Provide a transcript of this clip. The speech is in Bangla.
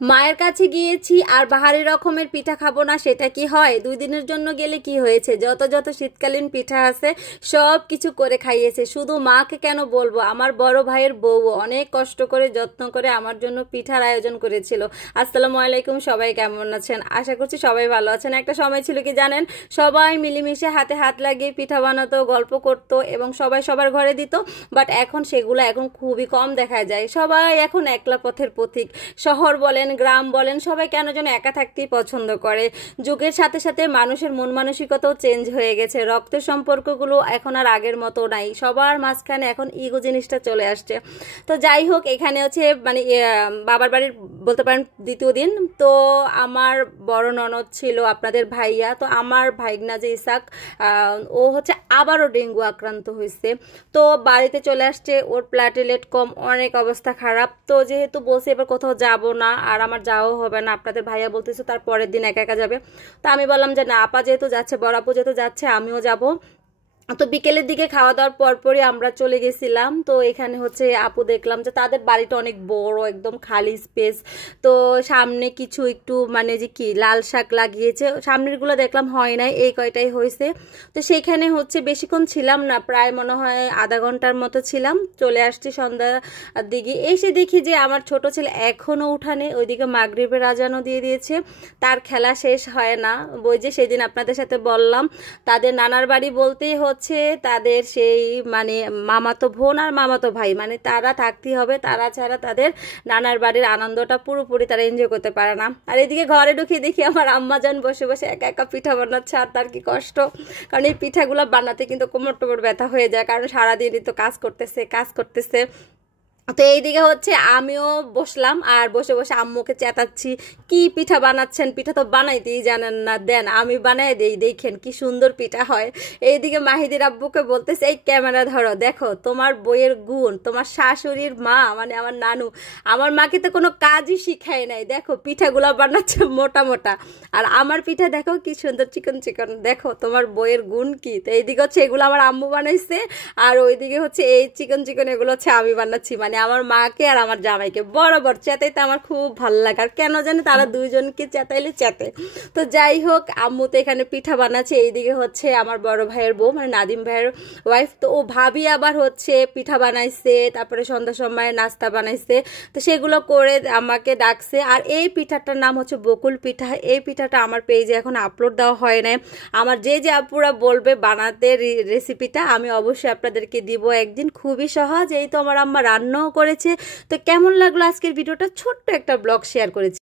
মায়ের কাছে গিয়েছি আর বাহারি রকমের পিঠা খাবো না সেটা কি হয়? 2 দিনের জন্য গেলে কি হয়েছে, যত যত শীতকালীন পিঠা আছে সব কিছু করে খাইয়েছে। শুধু মাকে কেন বলবো, আমার বড় ভাইয়ের বউ অনেক কষ্ট করে যত্ন করে আমার জন্য পিঠার আয়োজন করেছিল। আসসালামু আলাইকুম, সবাই কেমন আছেন? আশা করছি সবাই ভালো আছেন। একটা সময় ছিল কি জানেন, সবাই মিলেমিশে হাতে হাত লাগিয়ে পিঠা বানাতো, গল্প করতো এবং সবাই সবার ঘরে দিত। বাট এখন সেগুলো এখন খুবই কম দেখা যায়। সবাই এখন একলা পথের পথিক। শহর বলেন, গ্রাম বলেন, সবাই কেন যেন একা থাকতেই পছন্দ করে। যুগের সাথে সাথে মানুষের মন মানসিকতাও চেঞ্জ হয়ে গেছে। রক্তের সম্পর্কগুলো এখন আর আগের মতো নাই। সবার মাঝখানে এখন ইগো জিনিসটা চলে আসছে। তো যাই হোক, এখানে হচ্ছে মানে বাবার বাড়ির বলতে পারেন দ্বিতীয় দিন। তো আমার বড় ননদ ছিল আপনাদের ভাইয়া। তো আমার ভাইগনা যে ইসাক, ও হচ্ছে আবারও ডেঙ্গু আক্রান্ত হয়েছে। তো বাড়িতে চলে আসছে, ওর প্ল্যাটেলেট কম, অনেক অবস্থা খারাপ। তো যেহেতু বলছে এবার কোথাও যাব না আর আমার যাওয়াও হবে না, আপনাদের ভাইয়া বলতেছে তার পরের দিন একা একা যাবে। তো আমি বললাম যে না, আপা যেহেতু যাচ্ছে, বড় আপু যেহেতু যাচ্ছে, আমিও যাব। তো বিকেলের দিকে খাওয়া দাওয়ার পরপরই আমরা চলে গেছিলাম। তো এখানে হচ্ছে আপু দেখলাম যে তাদের বাড়িটা অনেক বড়, একদম খালি স্পেস। তো সামনে কিছু একটু মানে যে কি লাল শাক লাগিয়েছে, সামনেরগুলো দেখলাম হয় নাই, এই কয়টাই হয়েছে। তো সেইখানে হচ্ছে বেশিক্ষণ ছিলাম না, প্রায় মনে হয় আধা ঘন্টার মতো ছিলাম। চলে আসছি সন্ধ্যার দিকে। এসে দেখি যে আমার ছোট ছেলে এখনও উঠানে, ওইদিকে মাগরিবের আজানও দিয়ে দিয়েছে। তার খেলা শেষ হয় না। ওই যে সেদিন আপনাদের সাথে বললাম, তাদের নানার বাড়ি বলতেই হচ্ছে তাদের সেই মানে মামাতো বোন আর মামাতো ভাই, মানে তারা থাকতেই হবে, তারা ছাড়া তাদের নানার বাড়ির আনন্দটা পুরোপুরি তারা এনজয় করতে পারে না। আর এদিকে ঘরে ঢুকে দেখি আমার আম্মাজান বসে বসে একা একা পিঠা বানাচ্ছে। আর তার কি কষ্ট, কারণ এই পিঠাগুলো বানাতে কিন্তু কোমর টোমর ব্যথা হয়ে যায়, কারণ সারাদিনই তো কাজ করতেছে। তো এইদিকে হচ্ছে আমিও বসলাম আর বসে বসে আম্মুকে চেতাচ্ছি, কি পিঠা বানাচ্ছেন, পিঠা তো বানাইতেই জানেন না, দেন আমি বানাই দেই, দেখেন কি সুন্দর পিঠা হয়। এইদিকে মাহিদির আব্বুকে বলতেছে, এই ক্যামেরা ধরো, দেখো তোমার বইয়ের গুণ, তোমার শাশুড়ির মা মানে আমার নানু আমার মাকে তো কোনো কাজই শিখায় নাই, দেখো পিঠাগুলো বানাচ্ছে মোটা মোটা, আর আমার পিঠা দেখো কি সুন্দর চিকন চিকন, দেখো তোমার বইয়ের গুণ কি। তো এইদিকে হচ্ছে এগুলো আমার আম্মু বানাইছে, আর ওইদিকে হচ্ছে এই চিকন চিকন এগুলো হচ্ছে আমি বানাচ্ছি। মানে আমার মাকে আর আমার জামাইকে বরাবর চেতাইতে আমার খুব ভালো লাগে, আর কেন জানে তারা দুইজনকে চেতাইলে চেতে। তো যাই হোক, আম্মু তো এখানে পিঠা বানাচ্ছে। এইদিকে হচ্ছে আমার বড় ভাইয়ের বউ মানে নাদিম ভাইয়ের ওয়াইফ, তো ও ভাবি আবার হচ্ছে পিঠা বানাইছে, তারপরে সন্ধ্যার সময় নাস্তা বানাইছে। তো সেগুলো করে আমাকে ডাকছে। আর এই পিঠাটার নাম হচ্ছে বকুল পিঠা। এই পিঠাটা আমার পেজে এখন আপলোড দেওয়া হয় নাই। আমার যে যে আপুরা বলবে বানাতে রেসিপিটা, আমি অবশ্যই আপনাদেরকে দিব একদিন। খুবই সহজ, এই তো আমার আম্মা রান্নাও করেছে। তো কেমন লাগলো আজকের ভিডিওটা, ছোট্ট একটা ব্লগ শেয়ার করেছি।